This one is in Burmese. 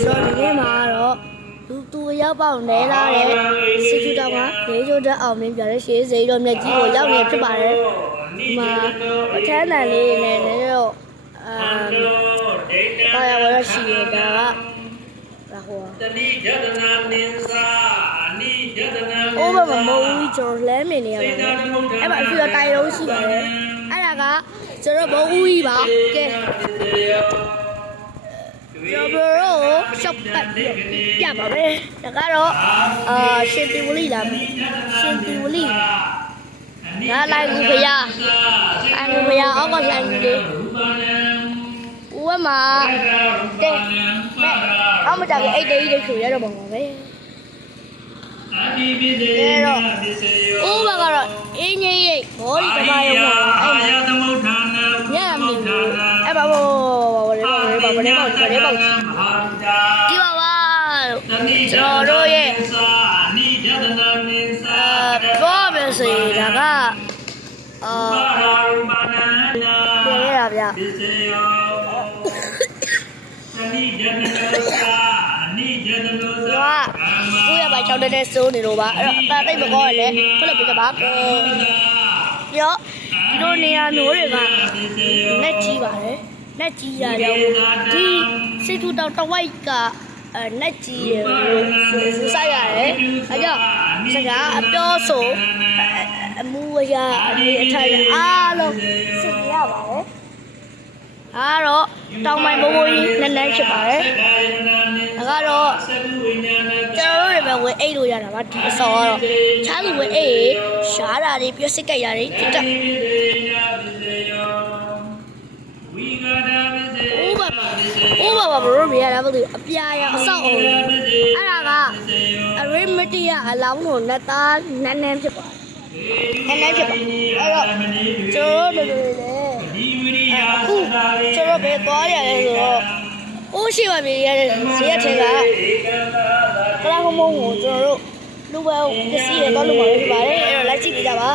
ဆိုတော့ဒီနေ့မှာတော့သူရောက်ပေါက်နေလာတဲ့စစ်ချူတောင်မှာဒေးချိုတက်အောင်မင်းပြတဲ့ရှေးစိတ်တော်မြတ်ကြီးကိုရောက်နေဖြစ်ပါတယ်ဒီမှာအထမ်းတန်လေးနဲ့လည်းတော့တာယာဝရရှိရတာကဟိုတဏိယတနာနင်းစာအနိယတနာနင်းစာဘမမိုးကြီးကျွန်တော်လဲမြင်နေရတယ်အဲ့မှာအခုတော့တိုင်လုံးရှိပါတယ်အဲ့ဒါကကျွန်တော်ဘုံဦးကြီးပါကဲကျွန်တော်ရှော့ပတ်ပြပါမယ်ဒါကတော့ရှင်တီဝလီလားရှင်တီဝလီဒါလိုက်ကူဖရာအကူဖရာအောက်ကလိုက်ကူလေးဦးဝမှာတဲ့အောက်မကြဘူးအဲ့တေးလေးဆိုရတော့ပုံပါပဲအဲ့တော့ဦးဘကတော့အင်းကြီးရိတ်ဘောဒီတမယုံပါအဲ့မှာညမနေဘူးအဲ့ဘာဘောဒီပါပါကျွန်တော်တို့ရဲ့ဘောပဲဆိုရင်ဒါကပြရတာဗျကိုရပါချောင်းတဲ့စိုးနေလို့ပါအဲ့တော့အသားသိပ်မကောရလေခုလည်းပြကြပါပြောဒီလိုနေရာမျိုးတွေကလက်ကြီးပါတယ်လက်ကြီးရတော့ဒီစိတ်ထူတောင်တဝိုက်ကနက်ကြီးရလို့စစားရတယ်အဲကြောင့်စကားအပြောဆိုအမှုအရာအနေအထိုင်အားလုံးသိရပါတယ်အားတော့တောင်ပိုင်းဘိုးဘိုးကြီးနည်းနည်းဖြစ်ပါတယ်ဒါကတော့ကျွန်တော်တို့တွေပဲဝင်အိတ်လို့ရတာပါဒီအစောကတော့ချားလူဝင်အိတ်ရှားတာတွေပြစ်စစ်ကြိုက်တာတွေတက်ဦးဘာဘရိုမရတာဘယ်အပြာရအဆောက်အုံအဲ့ဒါကအရိမတီယာအလောင်းကိုလက်သားနန်းနန်းဖြစ်ပါတယ်နန်းနန်းဖြစ်ပါအဲ့တော့ကျွန်တော်တို့တွေလည်းအခုကျွန်တော်ဘယ်သွားရလဲဆိုတော့ဦးရှိပါမြေရတဲ့ဈေးထဲကကလာဟမုံကိုကျွန်တော်တို့လူပဲပစ္စည်းတွေတော့လုပ်ပါမယ်ဖြစ်ပါတယ်အဲ့တော့လိုက်ကြည့်ကြပါ